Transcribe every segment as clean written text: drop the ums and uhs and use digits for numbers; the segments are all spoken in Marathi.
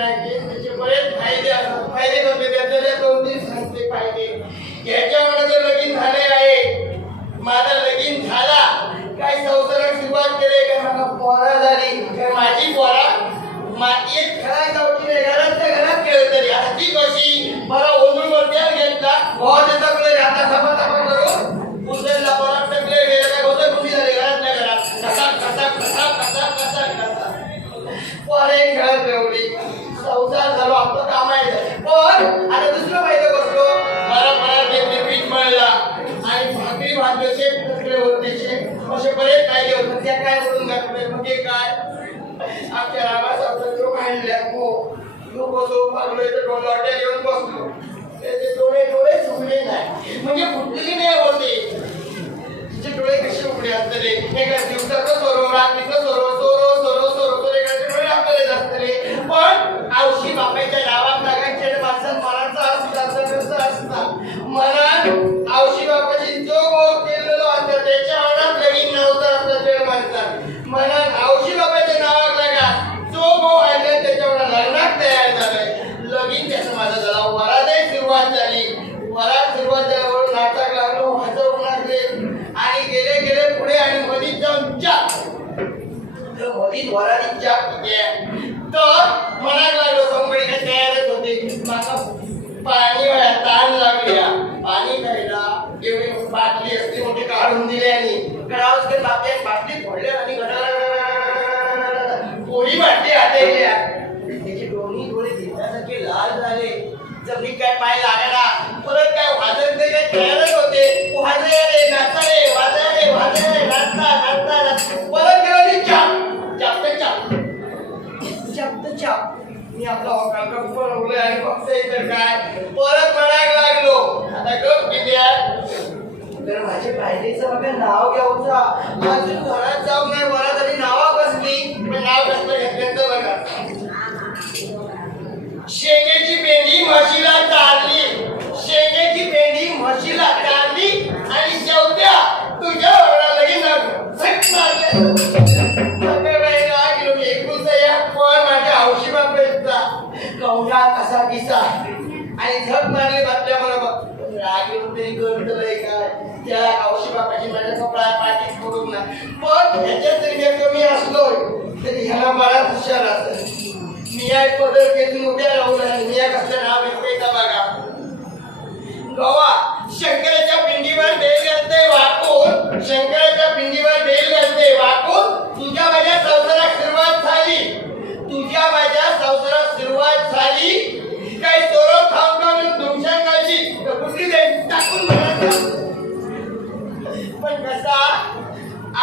नाही त्याचे बरेच फायदे असतात. फायदे कोणते त्यातले 2-3 सांगते फायदे. याच्यामध्ये जर लगीन झाले आहे, माझा लगीन झाला, काय संसारात सुरुवात केली का मला पोरा झाली, काय माझी पोरा मातीत खेळायला होती नाही, घरातल्या घरात खेळत तरी. आता ती कशी मला ओंजून वरती घेतला भावा त्याचा कडे आता थापा थापा करून उचलला परत टाकले गेले काय होतं कुणी झाले घरातल्या घरात कसा कसा कसा कसा कसा कसा पोरे खेळत एवढी संसार झालो आपलं काम आहे. पण आता दुसरं फायदा बसलो मला मला पीठ मिळला आणि भाकरी भाजल्याचे तुकडे होते असे बरेच फायदे होते. त्या काय म्हणून घातले म्हणजे काय आमच्या रामासाहेब जो काढल्या बसो पागलो इथे डोलाट्या येऊन बसलो त्याचे डोळे डोळे उघडे नाही म्हणजे फुटलेली नाही होते. तिचे डोळे कसे उघडे असतले एका दिवसाचं सोरो रात्रीचं सोरो सोरो सोरो सोरो सोरो एखाद्या डोळे आपल्याला असतले. पण औशी बापाच्या गावात लागायचे माणसात मनाचा असता असता मनात औशी बापाची जो गोळ केलेलो असतं त्याच्या मनात लगीन नव्हतं असतं ते माणसात मनात औशी बापाच्या नावात लागा जो गोळ आहे त्याच्यावर लग्नात तयार झालंय. लगीन त्याचं माझं झाला. वरातही सुरुवात झाली. वरात सुरुवात झाल्यावर नाटक लागलो हसवून लागले आणि गेले गेले पुढे आणि मधीत जाऊन मधीत वरात तर म्हणायला लागलो कंपनी काय तयारच होते. माझा पाणी ताण लागल्या पाणी प्यायला एवढी बाटली असते मोठी काढून दिली आणि गडावच बाटलीत फोडले आणि पोळी बाटली हातेल्या त्याचे दोन्ही डोळे दिसण्यासारखे लाल झाले. जमिनीत काय पाय लागला परत काय वाजत काय खेळत होते वाजले नाचले वाजले वाजले नाचता नाचता परत गेली चाप चाप चाप चाप चाप मी आपला हॉकाला पळवले आणि फक्त इतर काय परत म्हणायला लागलो आता गप किती तर माझे पाहिजेचं बघा नाव घ्यावचा अजून घरात जाऊ नाही बरा तरी नावा बसली पण नाव कसलं घेतल्याचं बघा. शेंगेची पेंडी म्हशीला चालली शेंगेची पेंडी म्हशीला चालली आणि शेवट्या तुझ्या वडिला लगीन माझ्या हौशी बापेचा कवडा कसा दिसा आणि झक मारले बातल्या बरोबर राग येऊन तरी करतलंय काय त्या हौशी बापाची माझ्या कपडा पाठीत पडून नाही. पण ह्याच्यात जरी मी कमी असलोय तरी ह्याला बराच हुशार असेल. मिया पदर घेऊन उभ्या राहून मिया कसलं नाव घेतलं बघा. गवा शंकराच्या पिंडीवर बेल घालते वाकून शंकराच्या पिंडीवर बेल घालते वाकून तुझ्या माझ्या संसारात सुरुवात झाली तुझ्या माझ्या संसारात सुरुवात झाली. काही सोरो खाऊन खाऊन धुमशांगाची कुठली टाकून पण कसा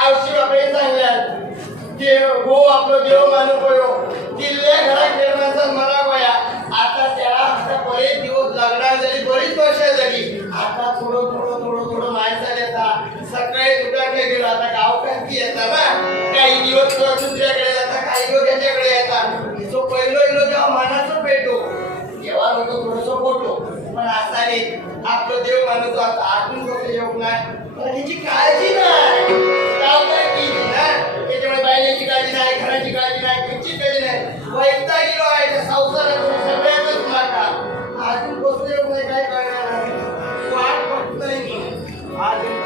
आवशी बापडे चांगल्यात देव हो आपलं देव मानू पयो दिल्ल्या घरात निर्माण मला गोया. आता त्याला आता बरेच दिवस लागणार झाली बरीच वर्ष झाली. आता थोडं थोडं थोडं थोडं माणसाला येतात. सकाळी दुकानला गेलो आता गावकांची येतात ना काही दिवस दुसऱ्याकडे जातात काही दिवस याच्याकडे येतात. जो पहिलो इलो जेव्हा मानाचं पेटो तेव्हा लोक थोडस फोटो पण असा नाही आपलं देव मानतो. आता आठवून लोक येऊ नाही पण ह्याची काळजी नाही गाव काय केली ना त्याच्यामुळे बायलेची काळजी नाही घराची काळजी नाही तुमची काळजी नाही वैता गेलो आहे संसारातून सगळ्यातच नका अजून बसले नाही काय करणार नाही वाट बघत नाही अजून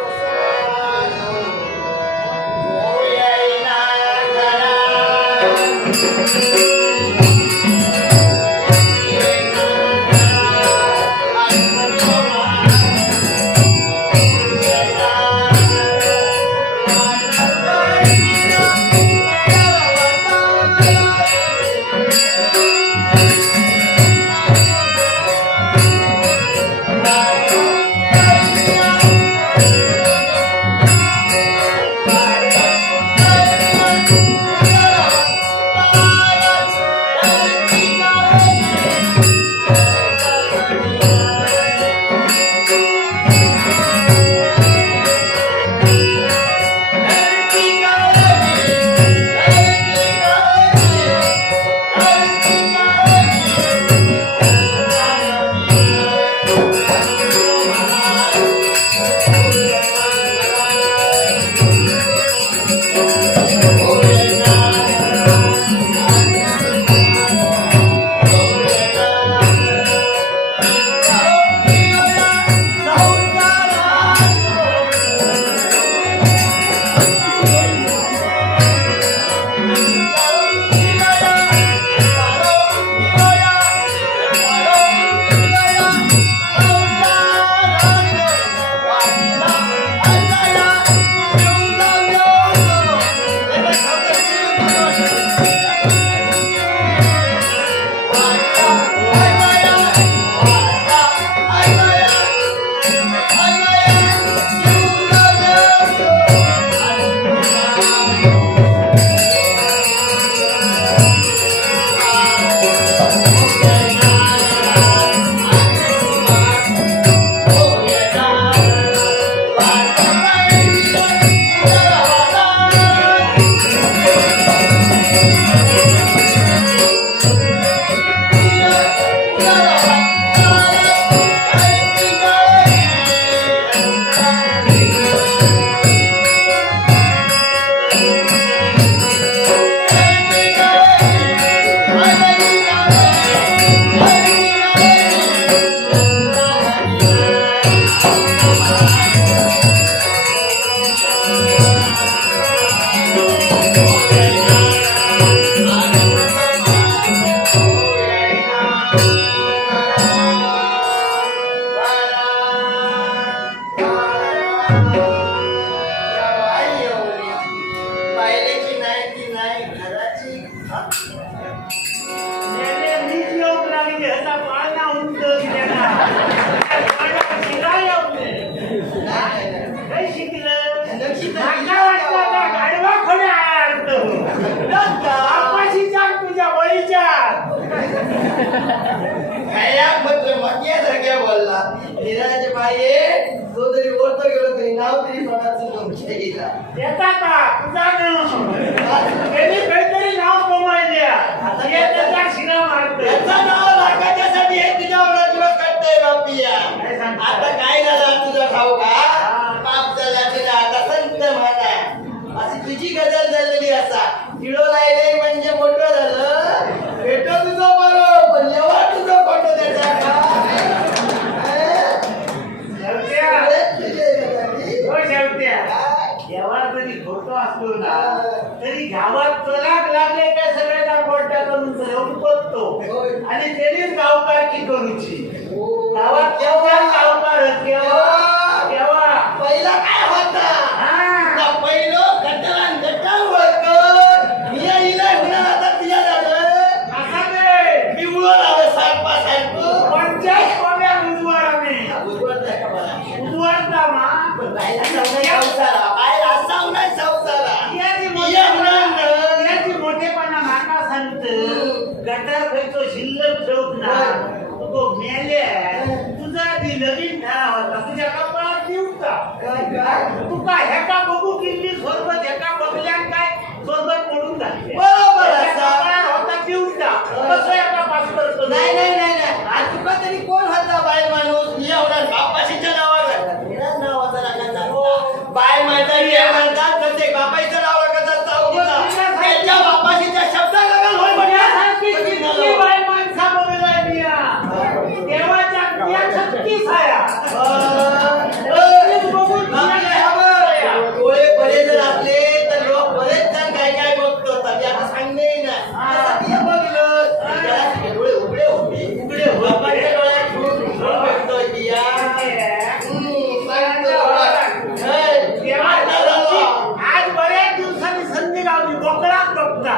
पाहिलेची नाही ती नाही घराची तुझ्या बळीच्या मग बोलला निराचे बाई तो जरी ओळखतो गेलो तरी नाव तरी कोणाचं गेला येता का तुझा त्यांनी काहीतरी नाव कमायल्या आता त्याचा शिरा मारतो याचं नाव राखायच्यासाठी हे तुझ्या दिवस काढतंय बापिया आता काय झालं तुझा खाऊ का पाप झाला तुझा आता संत म्हणा अशी तुझी गजल झालेली असा किडो लायले म्हणजे मोठं झालं भेटो तुझं बरं पण एवढा तुझं खोटं त्याचा का देवाला जरी खोटं असतो ना तरी गावात चलाक लागले काय सगळ्याचा कोर्टा करून बसतो आणि त्यानेच गावकारकी करूची गावात केव्हा गावकार केव्हा पहिला काय होता पहिलं गटान गटान ओळख मिया इलाय होणार आता तिला झालं असा ते पिवळं लावलं सारपा सारखं 50 कोण्या उजवाराने उजवळता का मला उजवारता मा याची मोठेपणा माका सांगत गटार खायचो शिल्लक ठेवत ना तो मेल्या तुझा ती लगीन ठरा होता तुझ्या कपाळात दिवता तुका ह्याका बघू किल्ली सोबत ह्याका बघल्यान काय सोबत पडून जाते बरोबर होता दिवता कसं एका पास करतो नाही नाही नाही नाही आज तुका तरी कोण होता बाय माणूस मी होणार बापाशीच्या नावावर मेराच नावाचा लागायचा बाय म्हणतात तसे बापाईचं नाव लागत त्याच्या बापाशीच्या शब्द लागल होय किती बाय माणसा बघलाय मिया देवाच्या क्रिया 36 आया बघून डोळे बरे जर असले तर लोक बरेच जण काय काय बघतो तरी आता सांगणे ना बघलं डोळे उघडे उघडे बापाच्या डोळ्यात बघतोय बिया आज बऱ्याच दिवसांनी संधी गावली बोकळाच बघता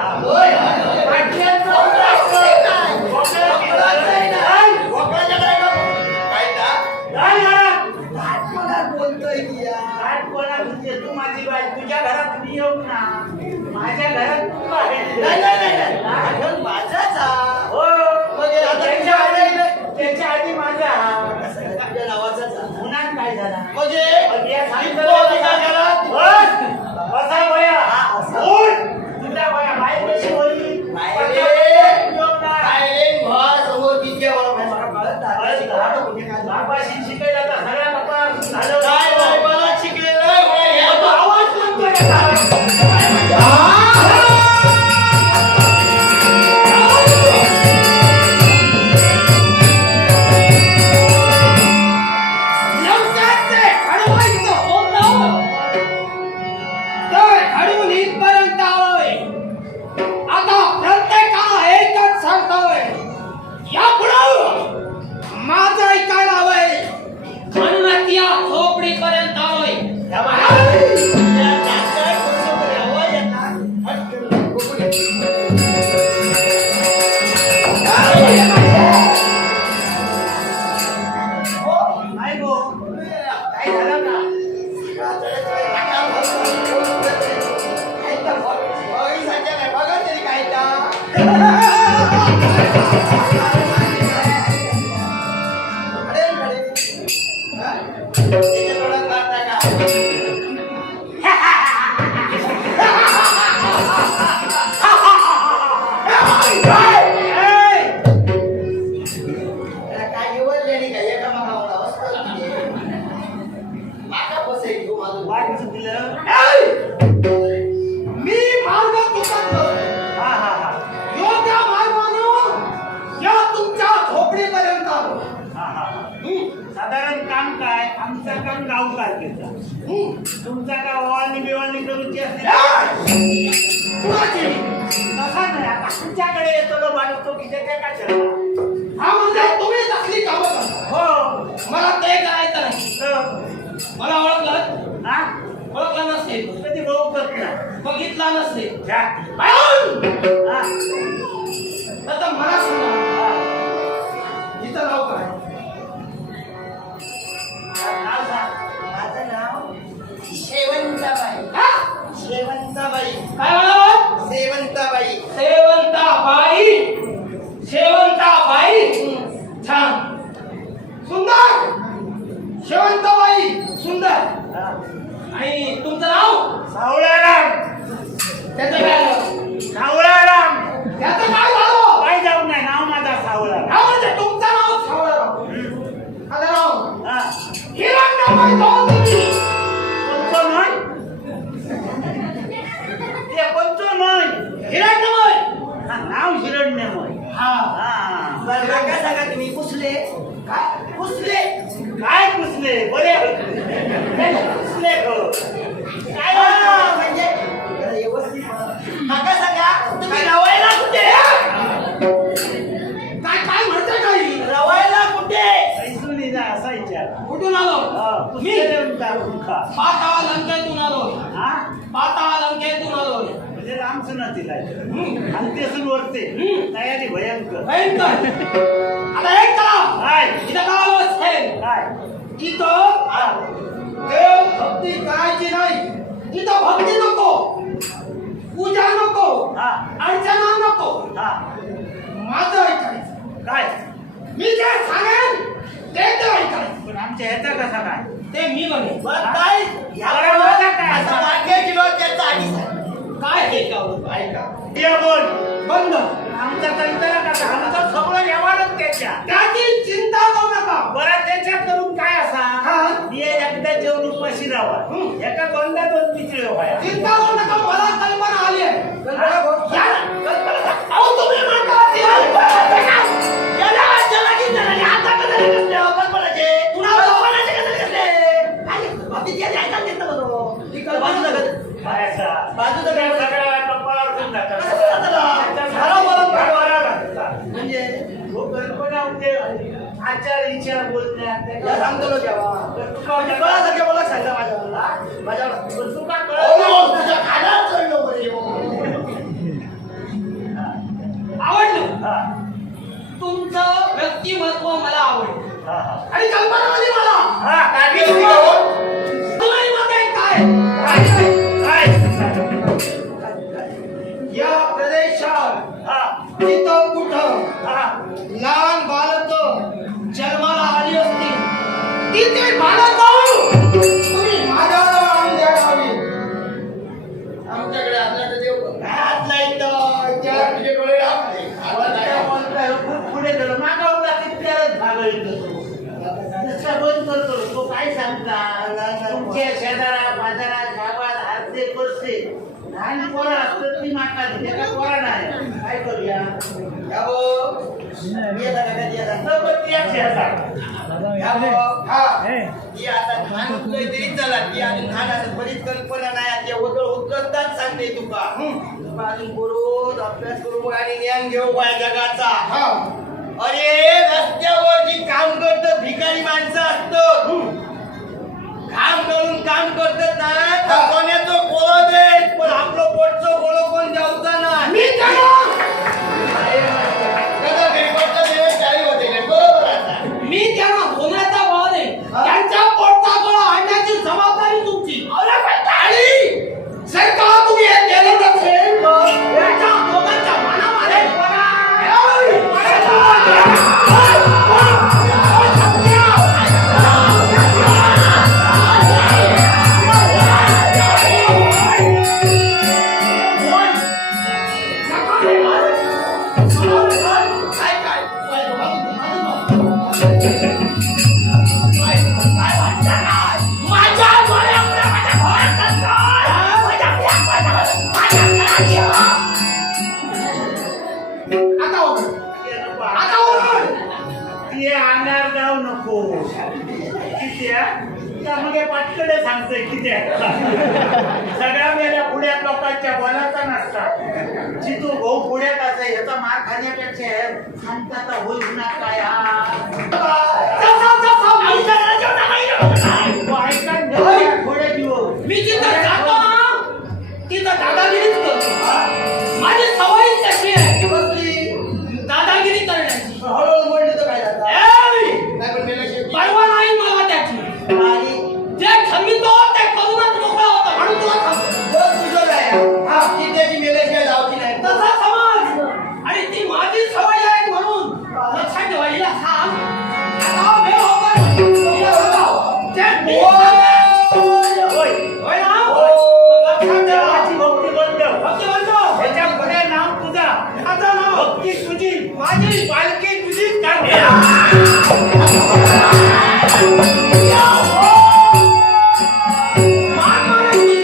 तू माझी बाई तुझ्या घरात मी येऊ ना माझ्या घरात तू आहे माझाच हो त्याच्या आधी माझा नावाचाच उन्हात काय झाला म्हणजे असा बया तुझ्या बया बाई कशी होईल बापाशी शिकायला तर सगळ्या बापा झालं काय शिकलेलं आवाज म्हणतोय माझं ऐकायला हवंय म्हणून या झोपडीपर्यंत नाही गो काय झालं ना बघा तरी काय आमचा काम गावकारकीचा तुमचा का ओवाळणी बिवाळणी करूची असते कुणाची? तसा नाही आता तुमच्याकडे येतो तो वाढवतो की त्याच्या काय ठरवा हा म्हणजे तुम्ही कसली कामं करता? हो मला ते करायचं नाही. तर मला ओळखलं हा ओळखलं नसते, कधी बघत नाही बघितला नसते. जा. बाळून! हा आता मला सांगा, हिचं नाव काय? नाव सांग. माझं नाव शेवंताबाई. हा? शेवंताबाई. काय म्हणावं? शेवंताबाई. शेवंताबाई. शेवंताबाई. छान, सुंदर. शेवंताबाई सुंदर. हा. आणि तुमचं नाव? सावळाराम त्याचं काय झालं? सावळाराम त्याचं काय झालं? काय जाऊ नाही नाव माझा सावळाराम हा म्हणजे तुमचं नाव सावळराव. माझं नाव हा हिरण्यमय चौधरी. कोणचं म्हण ते कोणचं म्हण हिरण्यमय. हा नाव हिरण्यमय हा. हा बरं काका सांगा तुम्ही पुसले काय पुसले काय पुसले बरे पुसले हो काय हा, म्हणजे जरा व्यवस्थित म्हणा. काका सांगा तुम्ही रवायला कुठे काय काय म्हणते काही? रवायला कुठे ऐसून जा असायच्या कुठून आलो? मी पातावा लंकेतून आलो. हा पातावा लंकेतून आलो. म्हणजे रामसुना तिला आणि ते सुन वरते तयारी भयंकर भयंकर. आता एक करा. काय इथं काय आलो असेल? काय इथं देव भक्ती करायची नाही. इथं भक्ती नको, पूजा नको, हा अर्चना नको. हा माझं ऐकायचं. काय मी जे सांगेन ते ते ऐकायचं. पण आमच्या ह्याचा कसा काय ते मी बघेन. बरं काय बरं, माझा काय? असं वाक्य किलो त्याचा आधी सांग. काय हे गाव ऐका. ये बोल बंद. आमचा तंत्र कसा आमचं सगळं व्यवहारच त्याच्या त्याची चिंता करू नका. बरं त्याच्यात करून काय असा हा. ये एकदा जेवण उपाशी राहा एका दोनदा दोन पिचळे व्हाया चिंता करू नका. मला कल्पना आली आहे. कल्पना बोल. या ना. कल्पना सांग. अहो तुम्ही म्हणता ती कल्पना. याला वाचायला की नाही? आता कसं कसले हो कल्पनाचे? कुणाला? कल्पनाचे कसं कसले? अरे, बाबी त्याने ऐकायला घेतलं का तो? ती कल्पना बाजूला कर. काय असा बाजूला त्या कर. सगळ्या कपाळावर ठेवून टाका. कसं जातं? त्याच्या बरोबर. घरावर लागला. म्हणजे तो कल्पना म्हणजे आचार विचार बोलण्यात या सांगतो ना जेव्हा. म्हणजे कोणासारख्या मला सांगा माझ्यावर. तू का अहो, कळत तुझ्या खाण्यात चढलो बरे हो. आवडलं. हा तुमचं व्यक्तिमत्व मला आवडलं. हा आणि कल्पना आली मला. हा मी काय तुम्ही मध्ये काय काय या प्रदेशात हा तिथं कुठं हा लहान बालक जन्माला आली असती तिथे बालक तुम्ही माझ्यावर आणून द्यायला हवी. आमच्याकडे आपल्याकडे देव घरात नाही तर त्या तुझ्याकडे आपले. पुढे गेलो मागावला तितक्यालाच भागवलं दुसरा बंद करतो तो काय सांगता तुमच्या शेजारा बाजारात गावात हारते पडते लहान पोरं असतात ती माका त्याला पोरा नाही काय करूया ती आता घाण उचलली तरी चला. ती अजून घाण असं बरीच कल्पना नाही. ते वगळ उचलताच सांगते तुका. तुका अजून रोज अभ्यास करू आणि ज्ञान घेऊ पाय जगाचा. हा. अरे रस्त्यावर जी काम करत भिकारी माणसं असतात काम करून काम करतात ना तर कोणाचं गोळं दे पण आपलं पोटचं गोळं कोण द्यावचा नाही. मी त्याला कदा घरी पडतं ते चाळी होते का? बरोबर आता. मी त्यांना होण्याचा वाद आहे. त्यांच्या पोटचा गोळा आणण्याची जबाबदारी तुमची. अरे पण टाळी जर का तुम्ही हे केलं नसेल याच्या दोघांच्या मनामध्ये ती आणणार जाऊ नको ती किती त्यामध्ये पाटकडे सांगतोय किती सगळ्या वेळेला पुण्यात लोकांच्या बोलाचा नसता जितू भाऊ पुण्यात असे ह्याचा मार खाण्यापेक्षा शांतता होईल ना काय थोडे दिवस मी तिथं जातो ना तिथं दादागिरीच करतो माझी सवय कशी आहे की बसली दादागिरी करण्याची हळूहळू बोलले तर काय झालं? नाही पण मेला शेवटी. परवा नाही मला त्याची आणि जे ठरवितो ते करूनच मोकळा होता म्हणून तुला सांगतो बस तुझं काय? हा, ती त्याची मेल्याशिवाय लावती नाही. तसा समज आणि ती माझी सवय आहे म्हणून लक्षात ठेवा हिला सांग आता वेळ होता ते मी होय होय ना होय. लक्षात ठेवा देवाची भक्ती बंद भक्ती म्हणतो ह्याच्या पुढे नाव तुझा माझं नाव भक्ती तुझी माझी पालखी तुझीच काढते मान मारायची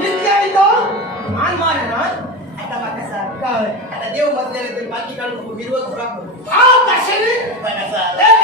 इतक्या इथं मान मारणार आता बघा साहेब, काय? आता देव म्हटलेलं तरी बाकी काढून नको, हिरवं खुराक नको. हा कशाने बघा साहेब, ए